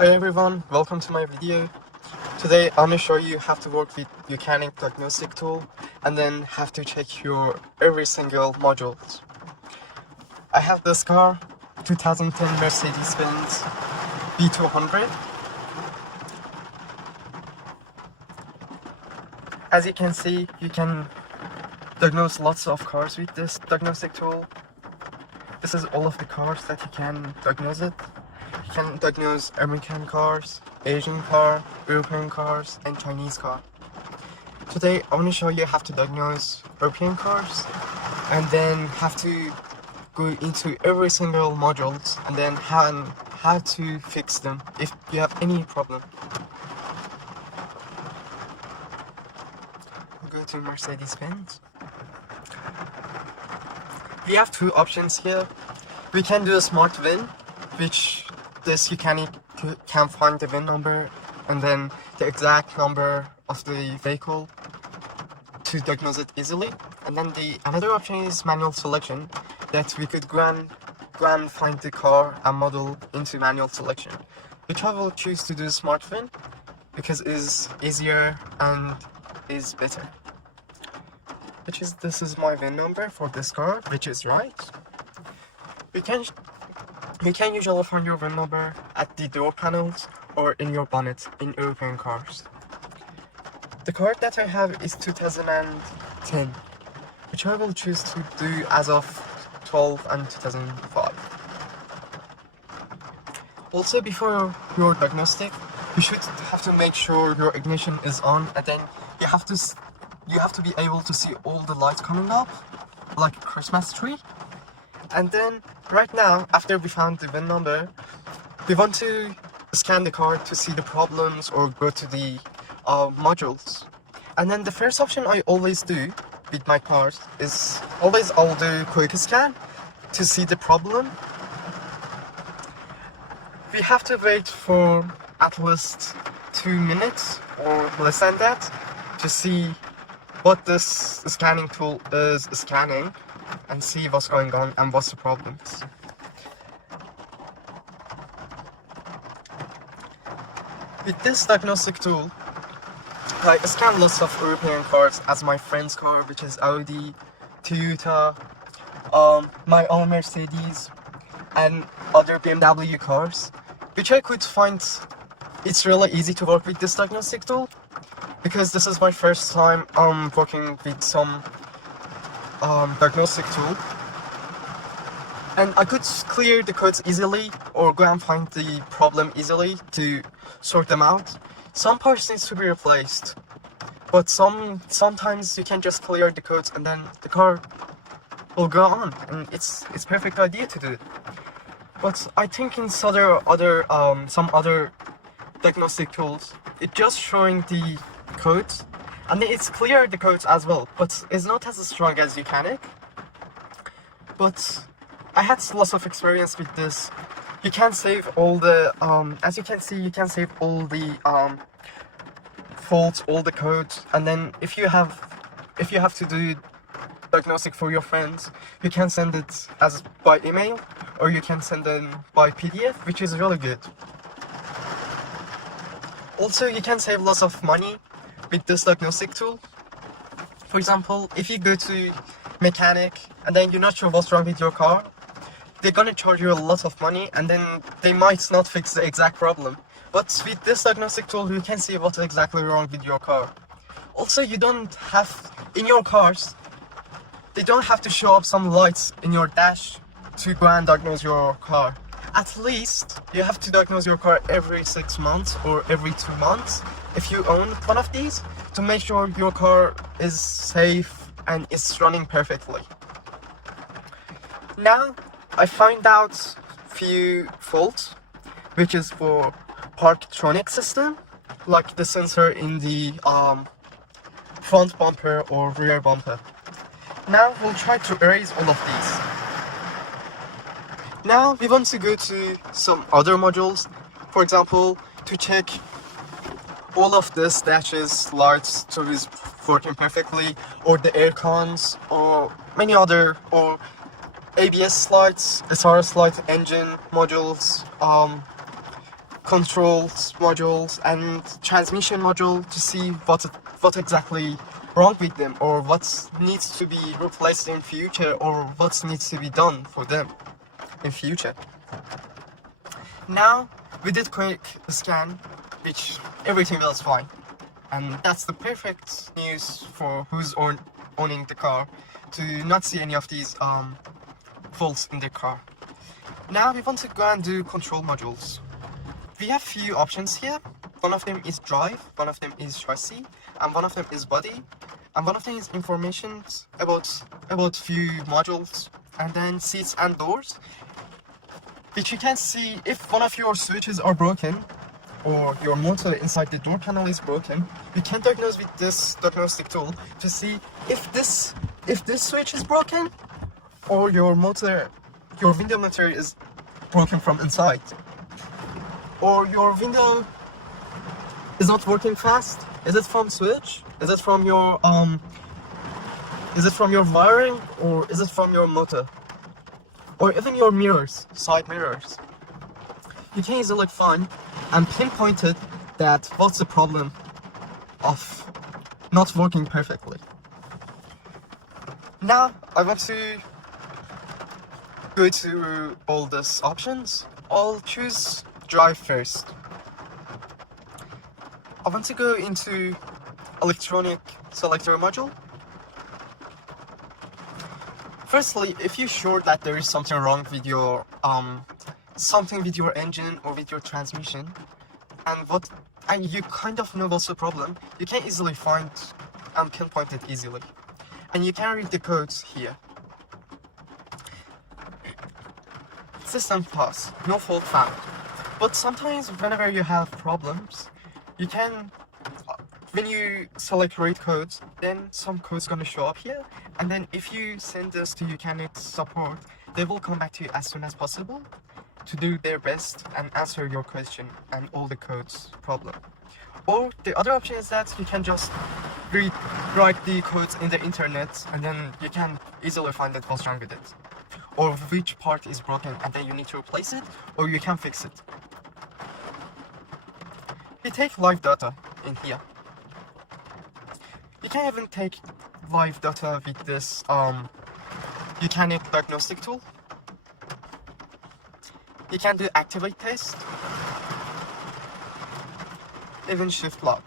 Hi everyone, welcome to my video. Today I'm going to show you how to work with YOUCANIC diagnostic tool and then have to check your every single modules. I have this car, 2010 Mercedes-Benz B200. As you can see, you can diagnose lots of cars with this diagnostic tool. This is all of the cars that you can diagnose it. You can diagnose American cars, Asian car, European cars, and Chinese car. Today I want to show you how to diagnose European cars and then have to go into every single modules and then how to fix them if you have any problem. We'll go to Mercedes-Benz. We have two options here. We can do a smart VIN, which this YOUCANIC can find the VIN number and then the exact number of the vehicle to diagnose it easily. And then another option is manual selection, that we could go and find the car and model into manual selection, which I will choose to do smart VIN because it is easier and is better. This is my VIN number for this car, which is right. We can usually find your VIN number at the door panels or in your bonnet in European cars. The car that I have is 2010, which I will choose to do as of 12 and 2005. Also, before your diagnostic, you should have to make sure your ignition is on, and then you have to be able to see all the lights coming up, like a Christmas tree. And then, right now, after we found the VIN number, we want to scan the car to see the problems or go to the modules. And then the first option I always do with my cars is I'll do quick scan to see the problem. We have to wait for at least 2 minutes or less than that to see what this scanning tool is scanning and see what's going on and what's the problems. With this diagnostic tool, I scan lots of European cars as my friend's car, which is Audi, Toyota, my own Mercedes, and other BMW cars, which I could find it's really easy to work with this diagnostic tool, because this is my first time working with some diagnostic tool, and I could clear the codes easily or go and find the problem easily to sort them out. Some parts needs to be replaced, but sometimes you can just clear the codes and then the car will go on, and it's perfect idea to do it. But I think in some other diagnostic tools, it's just showing the codes, and it's clear the codes as well, but it's not as strong as YOUCANIC. But I had lots of experience with this. You can save all the as you can see, you can save all the faults, all the codes, and then if you have to do diagnostic for your friends, you can send it by email or you can send them by PDF, which is really good. Also, you can save lots of money with this diagnostic tool. For example, if you go to mechanic and then you're not sure what's wrong with your car, they're gonna charge you a lot of money and then they might not fix the exact problem. But with this diagnostic tool, you can see what's exactly wrong with your car. Also, you don't have, in your cars, they don't have to show up some lights in your dash to go and diagnose your car. At least you have to diagnose your car every 6 months or every 2 months if you own one of these, to make sure your car is safe and is running perfectly. Now I find out few faults, which is for parktronic system, like the sensor in the front bumper or rear bumper. Now we'll try to erase all of these. Now we want to go to some other modules, for example, to check all of this dashes, lights, so is working perfectly, or the air cons, or many other, or ABS lights, SRS light, engine modules, controls modules and transmission module to see what exactly wrong with them, or what needs to be replaced in future, or what needs to be done for them in future. Now we did quick scan, which everything was fine, and that's the perfect news for who's owning the car, to not see any of these faults in the car. Now we want to go and do control modules. We have few options here. One of them is drive, one of them is chassis, and one of them is body, and one of them is information about few modules, and then seats and doors, which you can see if one of your switches are broken or your motor inside the door panel is broken. You can diagnose with this diagnostic tool to see if this switch is broken, or your window motor is broken from inside, or your window is not working fast. Is it from switch? Is it from your wiring, or is it from your motor? Or even your mirrors, side mirrors. You can easily find and pinpoint it, that what's the problem of not working perfectly. Now I want to go through all these options. I'll choose drive first. I want to go into electronic selector module. Firstly, if you're sure that there is something wrong with your engine or with your transmission, and you kind of know what's the problem, you can easily find and pinpoint it easily. And you can read the codes here. System pass, no fault found. But sometimes whenever you have problems, you can, when you select read codes, then some codes gonna show up here, and then if you send this to UCANIC support, they will come back to you as soon as possible to do their best and answer your question and all the codes problem. Or the other option is that you can just write the codes in the internet, and then you can easily find out what's wrong with it, or which part is broken and then you need to replace it, or you can fix it. We take live data in here. You can even take live data with this UCANIC diagnostic tool. You can do activate test, even shift lock.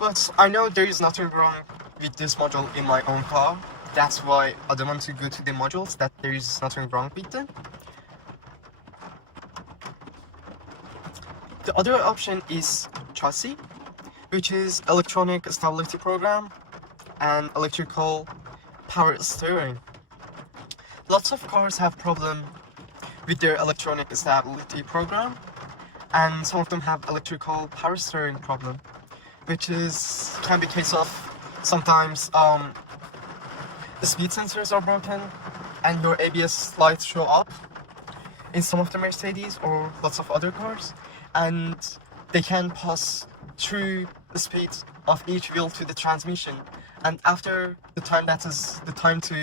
But I know there is nothing wrong with this module in my own car. That's why I don't want to go to the modules that there is nothing wrong with them. The other option is chassis, which is electronic stability program and electrical power steering. Lots of cars have problem with their electronic stability program, and some of them have electrical power steering problem, which can be case of sometimes the speed sensors are broken and your ABS lights show up in some of the Mercedes or lots of other cars, and they can pass through the speed of each wheel to the transmission, and after the time that is the time to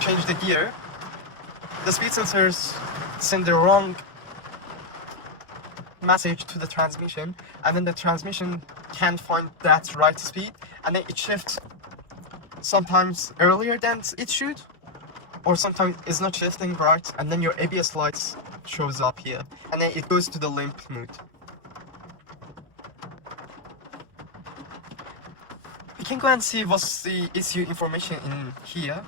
change the gear, the speed sensors send the wrong message to the transmission, and then the transmission can't find that right speed, and then it shifts sometimes earlier than it should, or sometimes it's not shifting right, and then your ABS lights shows up here, and then it goes to the limp mode. We can go and see what's the issue information in here.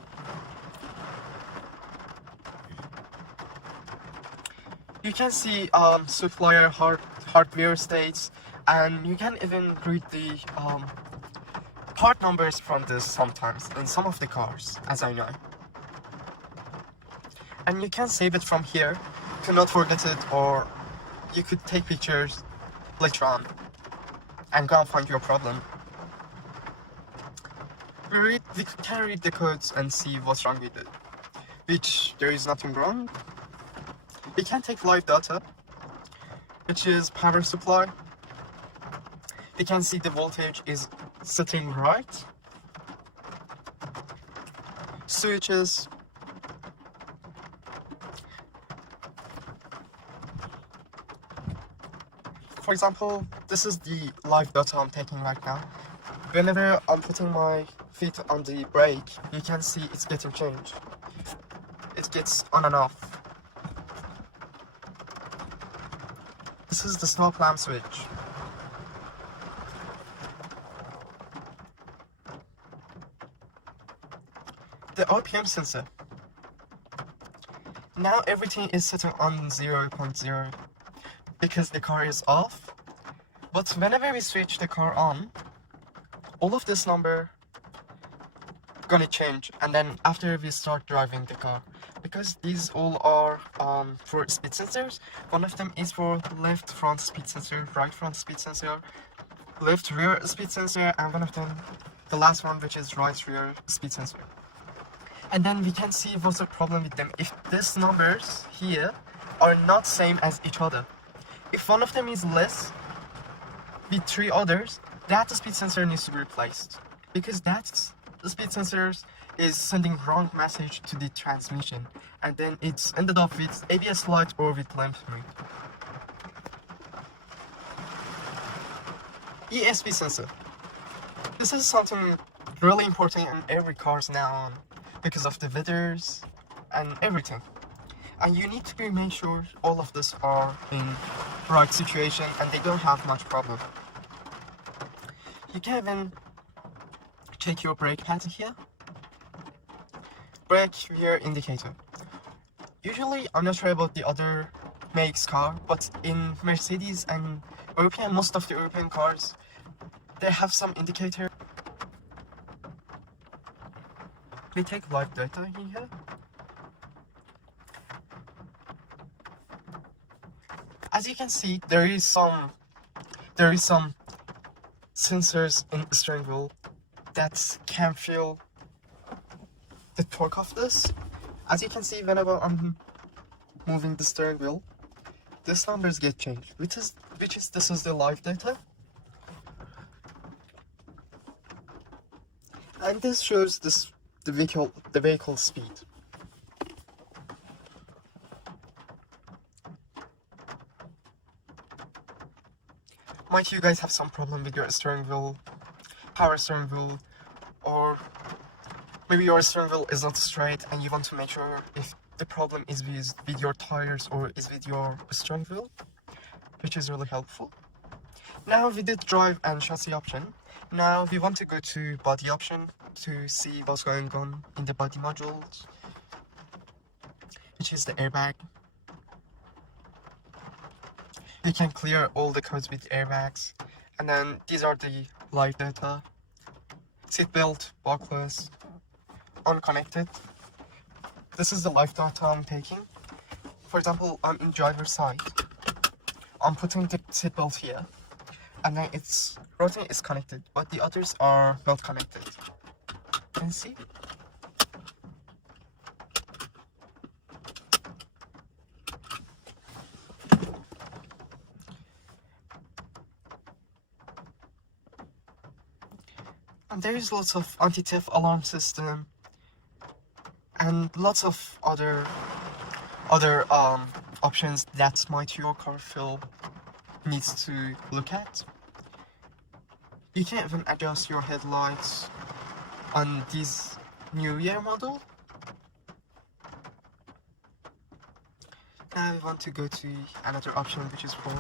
You can see supplier hardware states, and you can even read the part numbers from this sometimes in some of the cars, as I know. And you can save it from here to not forget it, or you could take pictures later on and go and find your problem. We can read the codes and see what's wrong with it, which there is nothing wrong. We can take live data, which is power supply. We can see the voltage is sitting right. Switches. For example, this is the live data I'm taking right now. Whenever I'm putting my feet on the brake, you can see it's getting changed. It gets on and off. This is the stop lamp switch. The RPM sensor. Now everything is set on 0.0 because the car is off. But whenever we switch the car on, all of this number gonna change, and then after we start driving the car, because these all are for speed sensors. One of them is for left front speed sensor, right front speed sensor, left rear speed sensor, and one of them, the last one, which is right rear speed sensor. And then we can see what's the problem with them. If these numbers here are not same as each other, if one of them is less with three others, that speed sensor needs to be replaced, because that's the speed sensors is sending wrong message to the transmission, and then it's ended up with ABS light or with lamp mode. ESP sensor. This is something really important in every cars now on, because of the weathers and everything. And you need to make sure all of this are in right situation and they don't have much problem. You can even check your brake pad here. Brake rear indicator. Usually, I'm not sure about the other makes car, but in Mercedes and European, most of the European cars, they have some indicator. We take live data here. As you can see, there is some sensors in the steering wheel that can feel the torque of this. As you can see, whenever I'm moving the steering wheel, these numbers get changed, this is the live data. And this shows the vehicle speed. Might you guys have some problem with your steering wheel, power steering wheel, or maybe your steering wheel is not straight and you want to make sure if the problem is with your tires or is with your steering wheel, which is really helpful. Now we did drive and chassis option. Now we want to go to body option to see what's going on in the body modules, which is the airbag. We can clear all the codes with airbags, and then these are the live data. Seatbelt, walkless, unconnected. This is the live data I'm taking. For example, I'm in driver's side. I'm putting the seatbelt here, and then its rotor is connected, but the others are not connected. Can you see? And there is lots of anti-theft alarm system and lots of other options that might your car feel needs to look at. You can even adjust your headlights on this new year model. Now we want to go to another option, which is for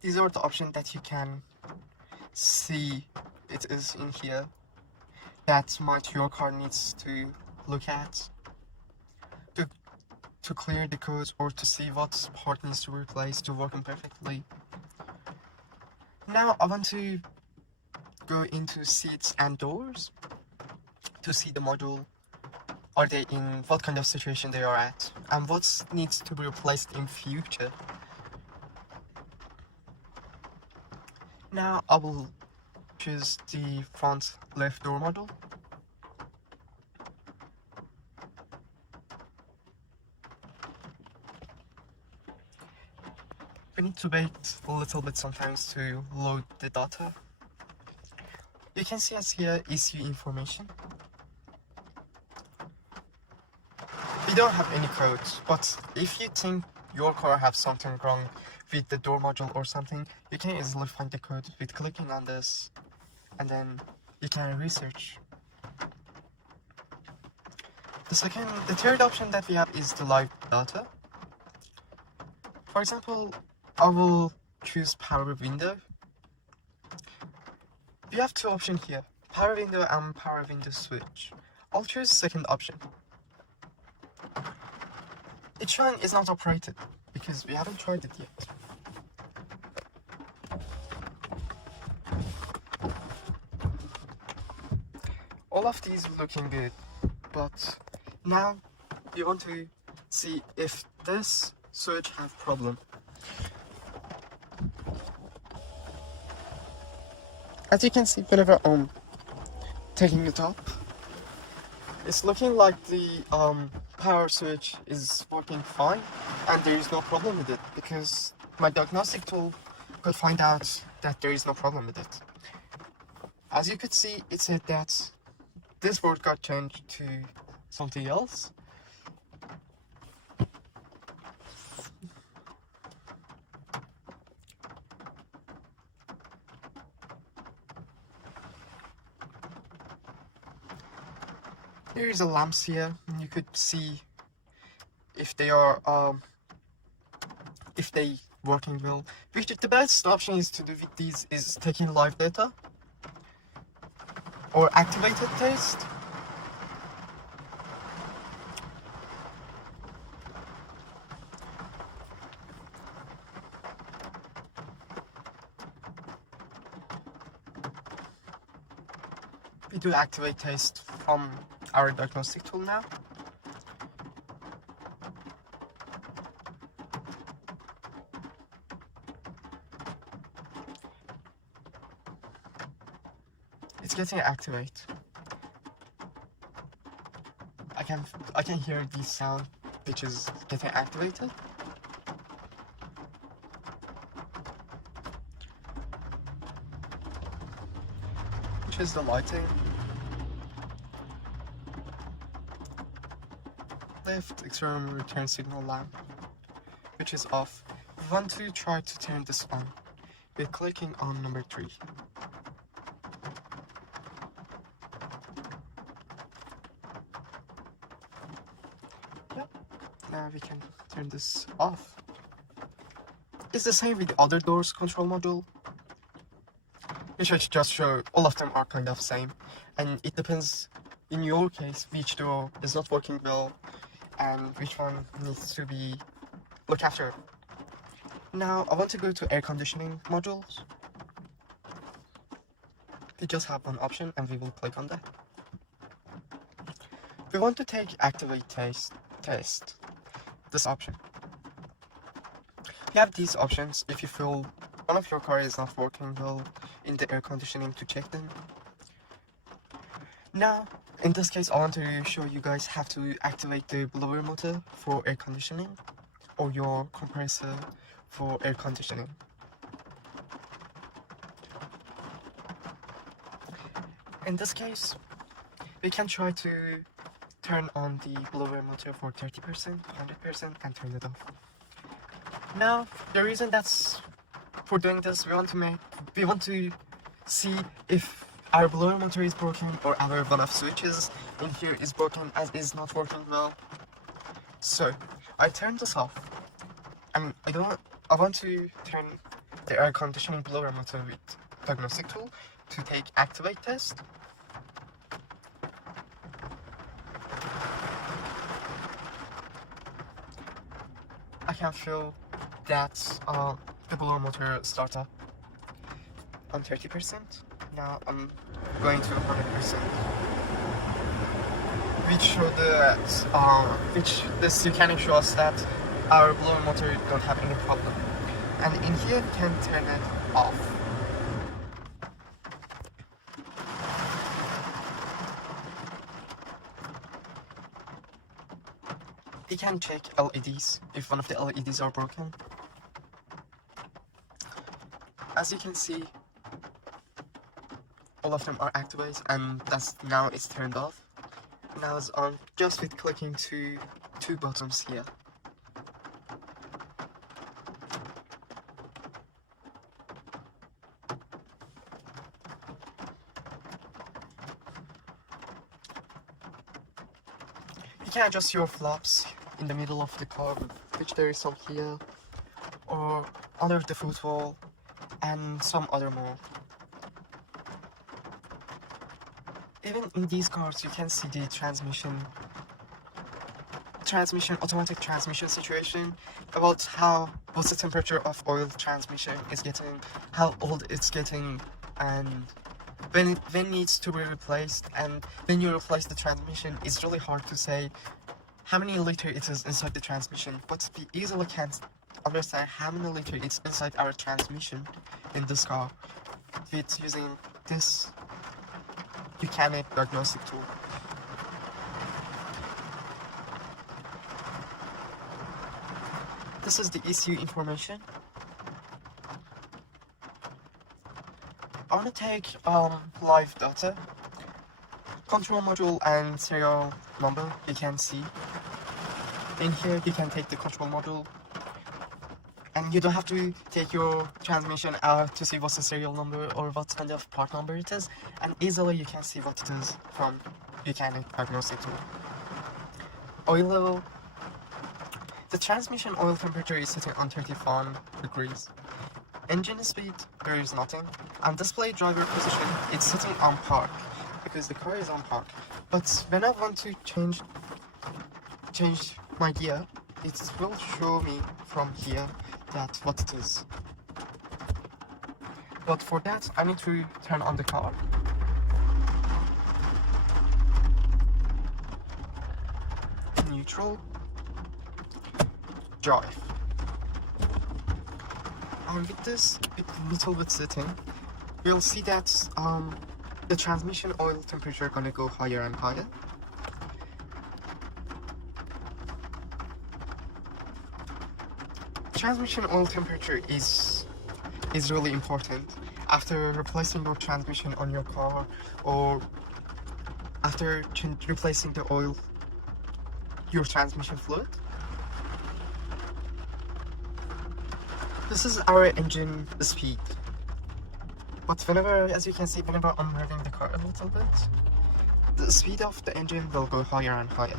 these are the options that you can see it is in here that might your car needs to look at to clear the codes or to see what part needs to be replaced to work perfectly. Now I want to go into seats and doors to see the module. Are they in what kind of situation they are at and what needs to be replaced in future. Now I will choose the front left door model. We need to wait a little bit sometimes to load the data. You can see us here ECU information. We don't have any codes, but if you think your car have something wrong with the door module or something, you can easily find the code with clicking on this, and then you can research. The third option that we have is the live data. For example, I will choose power window. We have two options here, power window and power window switch. I'll choose second option. Each one is not operated because we haven't tried it yet. All of these looking good, but now we want to see if this switch have problem. As you can see, whenever I'm taking it up, it's looking like the power switch is working fine and there is no problem with it because my diagnostic tool could find out that there is no problem with it. As you could see, it said that this word got changed to something else. There is a lamps here, and you could see if they are working well. Which the best option is to do with these is taking live data or activated test. We do activate test from our diagnostic tool now. It's getting activate. I can hear the sound which is getting activated. Which is the lighting. Left external return signal lamp, which is off. We want to try to turn this on. We're clicking on number 3. Yep. Now we can turn this off. It's the same with the other doors control module. Which I just show, all of them are kind of same, and it depends in your case which door is not working well and which one needs to be looked after. Now I want to go to air conditioning modules. We just have one option and we will click on that. We want to take activate test, this option. We have these options if you feel one of your car is not working well in the air conditioning to check them. Now, in this case, I want to show you guys how to activate the blower motor for air conditioning or your compressor for air conditioning. In this case, we can try to turn on the blower motor for 30%, 100% and turn it off. Now, the reason that's for doing this, we want to see if our blower motor is broken or our one of switches in here is broken as is not working well. So I turned this off and I want to turn the air conditioning blower motor with diagnostic tool to take activate test. I can feel that the blower motor starts up on 30%. Now I'm going to 100%, which this UCANIC shows us that our blower motor don't have any problem. And in here we can turn it off. We can check LEDs if one of the LEDs are broken. As you can see, all of them are activated, and that's now it's turned off. Now it's on just with clicking two buttons here. You can adjust your flaps in the middle of the car, which there is some here, or under the footwall, and some other more. Even in these cars, you can see the automatic transmission situation, about what's the temperature of oil transmission is getting, how old it's getting, and when it needs to be replaced. And when you replace the transmission, it's really hard to say how many liter it is inside the transmission, but we easily can understand how many liter it's inside our transmission in this car with using this YOUCANIC diagnostic tool. This is the ECU information. I want to take live data, control module and serial number. You can see in here you can take the control module, and you don't have to take your transmission out to see what's the serial number or what kind of part number it is, and easily you can see what it is from YOUCANIC diagnostic tool. Oil level. The transmission oil temperature is sitting on 31 degrees. Engine speed, there is nothing. And display driver position, it's sitting on park because the car is on park. But when I want to change my gear, it will show me from here that what it is. But for that, I need to turn on the car. Neutral. Drive. And with this little bit setting, you'll see that the transmission oil temperature gonna go higher and higher. Transmission oil temperature is really important after replacing your transmission on your car, or after replacing the oil, your transmission fluid. This is our engine speed. But whenever, as you can see, whenever I'm revving the car a little bit, the speed of the engine will go higher and higher.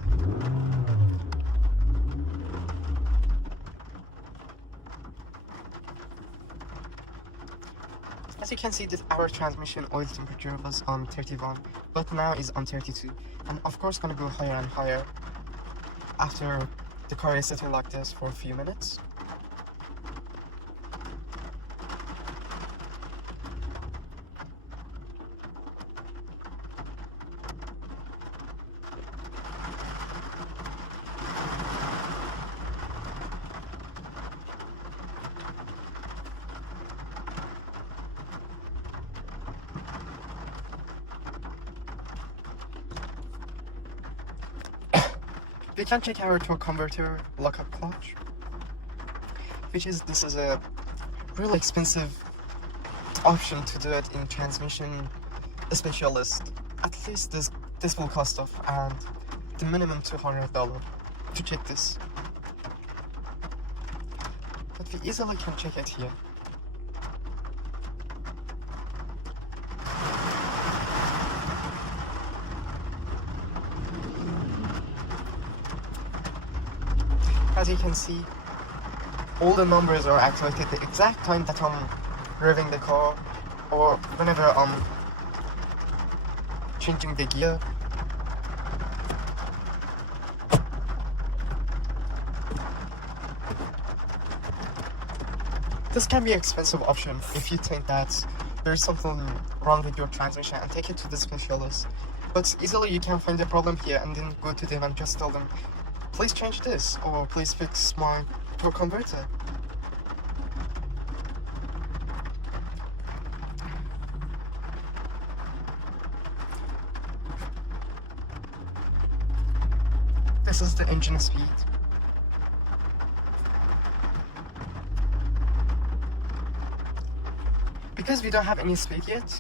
As you can see, that our transmission oil temperature was on 31, but now is on 32, and of course gonna go higher and higher after the car is sitting like this for a few minutes. We can check our torque converter lockup clutch, this is a really expensive option to do it in transmission specialist. At least this will cost us, and the minimum $200 to check this. But we easily can check it here. As you can see, all the numbers are activated the exact time that I'm revving the car, or whenever I'm changing the gear. This can be an expensive option if you think that there's something wrong with your transmission and take it to the specialist. But easily you can find the problem here and then go to them and just tell them, please change this, or please fix my torque converter. This is the engine speed. Because we don't have any speed yet,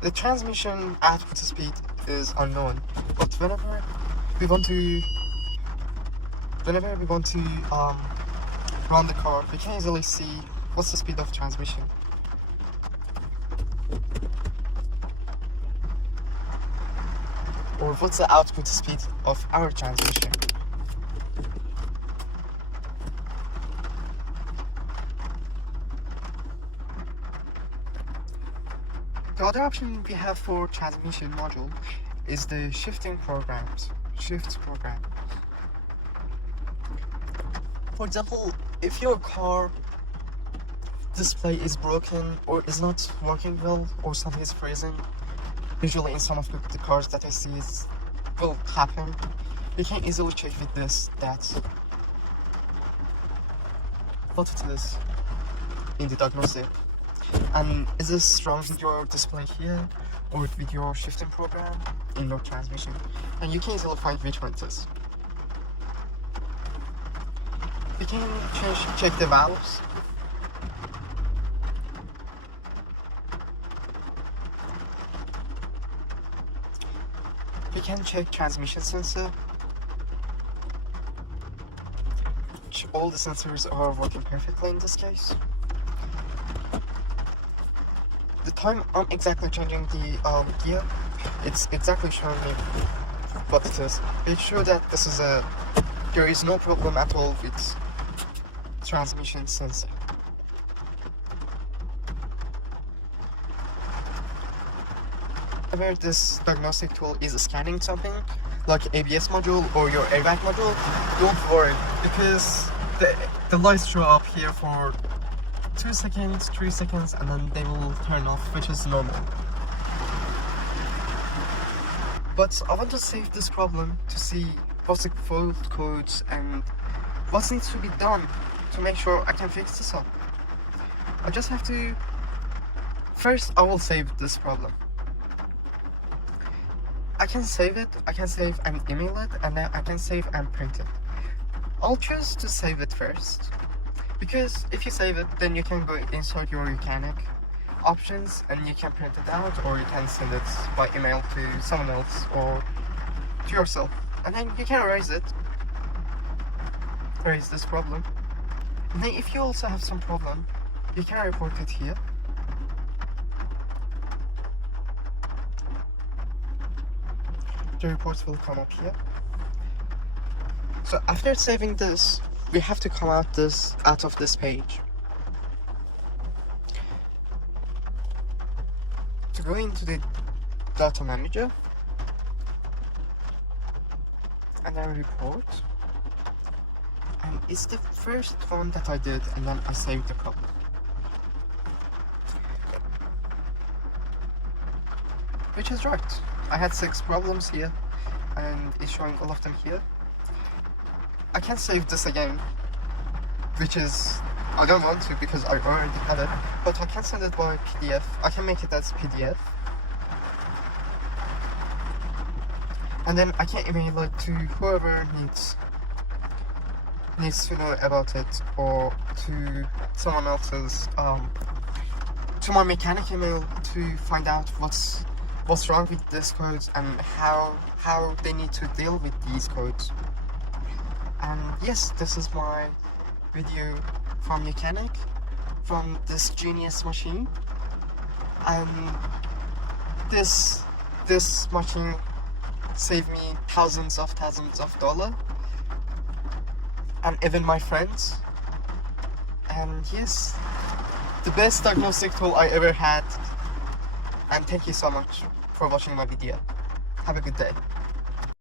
The transmission output speed is unknown, but whenever we want to run the car, we can easily see what's the speed of transmission. Or what's the output speed of our transmission. The other option we have for transmission module is the shifts program. For example, if your car display is broken or is not working well or something is freezing, usually in some of the cars that I see it will happen, you can easily check with what it is in the diagnostic. And is this strong with your display here or with your shifting program in your transmission? And you can easily find which one it is. You can check the valves. You can check transmission sensor. All the sensors are working perfectly in this case. The time I'm exactly changing the gear, it's exactly showing me what it is. Make sure that there is no problem at all with transmission sensor. Whenever this diagnostic tool is scanning something, like ABS module or your airbag module, don't worry, because the lights show up here for 2 seconds, 3 seconds, and then they will turn off, which is normal. But I want to save this problem to see what's the fault codes and what needs to be done to make sure I can fix this up. I just have to... First, I will save this problem. I can save it, I can save and email it, and then I can save and print it. I'll choose to save it first, because if you save it, then you can go inside your YOUCANIC options and you can print it out, or you can send it by email to someone else or to yourself, and then you can erase this problem. And then if you also have some problem, you can report it here. The reports will come up here. So after saving this, we have to come out of this page. To go into the data manager and then report, and it's the first one that I did, and then I saved the problem. Which is right. I had 6 problems here, and it's showing all of them here. I can save this again, which is, I don't want to because I already had it, but I can send it by PDF. I can make it as PDF. And then I can email it to whoever needs to know about it, or to someone else's, to my mechanic email to find out what's wrong with this codes and how they need to deal with these codes. And yes, this is my video from YOUCANIC, from this genius machine. And this machine saved me thousands of dollars, and even my friends. And yes, the best diagnostic tool I ever had. And thank you so much for watching my video. Have a good day.